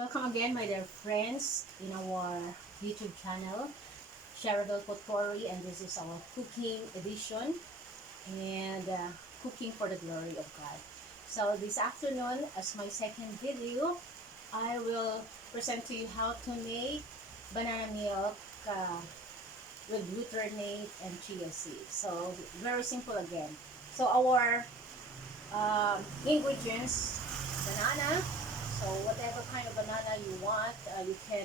Welcome again, my dear friends, in our YouTube channel, Shareable Potpourri, and this is our cooking edition and cooking for the glory of God. So this afternoon, as my second video, I will present to you how to make banana milk with glutamate and chia seeds. So very simple again. So our ingredients: banana. So whatever kind of banana you want, you can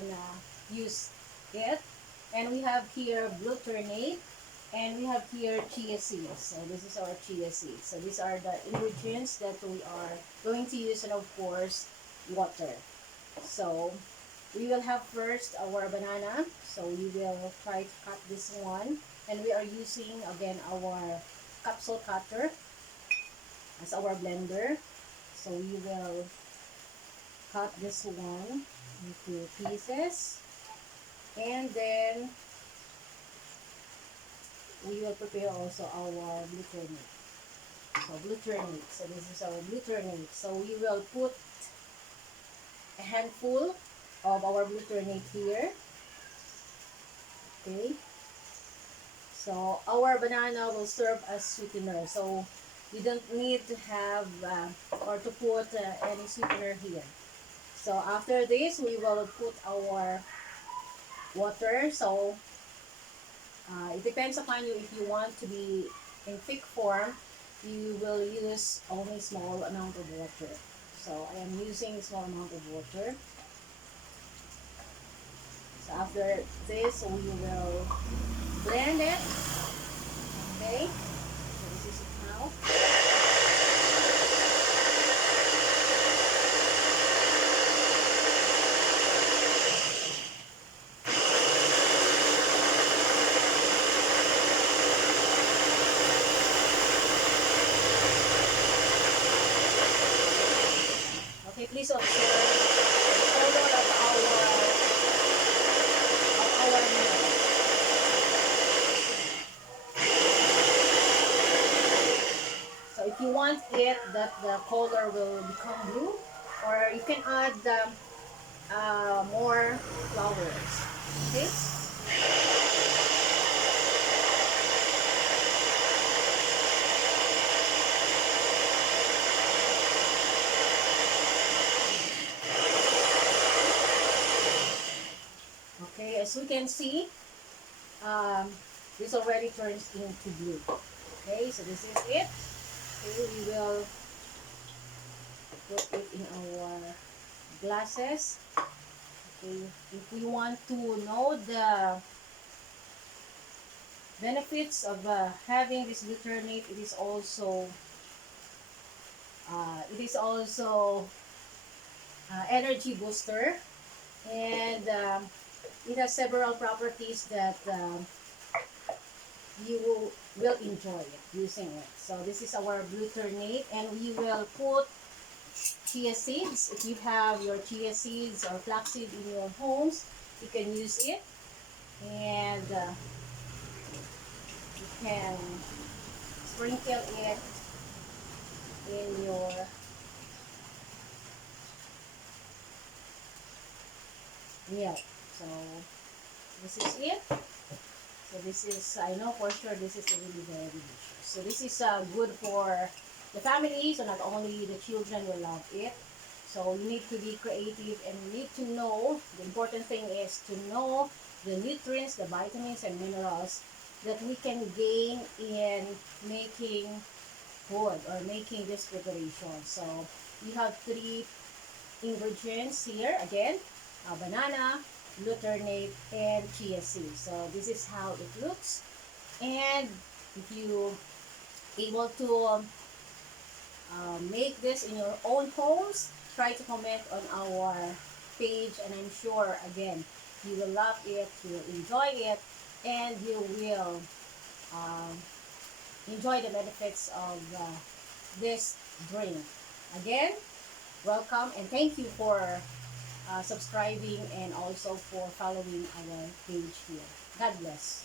use it. And we have here glutamate, and we have here chia seeds. So this is our chia seeds. So these are the ingredients that we are going to use, and of course water. So we will have first our banana. So we will try to cut this one, and we are using again our capsule cutter as our blender. So we will cut this one into pieces, and then we will prepare also our glutamate. So glutamate. So this is our glutamate. So we will put a handful of our glutamate here. Okay. So our banana will serve as sweetener. So you don't need to have or to put any sweetener here. So after this, we will put our water. So it depends upon you. If you want to be in thick form, you will use only small amount of water. So I am using small amount of water. So after this, we will blend it. Okay. So this is it now. Okay, please observe the color of our milk. So if you want it that the color will become blue, or you can add more flowers. Okay. Okay, as we can see, um, this already turns into blue. Okay, so this is it. Okay, we will put it in our glasses. Okay, if we want to know the benefits of having this glutamate, it is also energy booster, and it has several properties that you will enjoy it using it. So this is our glutamate, and we will put chia seeds. If you have your chia seeds or flaxseed in your homes, you can use it, and you can sprinkle it in your milk. So this is it. So this is, I know for sure this is really very delicious. So this is good for the family, so not only the children will love it. So you need to be creative, and you need to know, the important thing is to know the nutrients, the vitamins and minerals that we can gain in making food or making this preparation. So we have three ingredients here again: banana, glutamate, and chia seeds. So this is how it looks. And if you able to make this in your own homes, try to comment on our page, and I'm sure again you will love it, you will enjoy it, and you will um, enjoy the benefits of this drink. Again, welcome, and thank you for subscribing, and also for following our page here. God bless.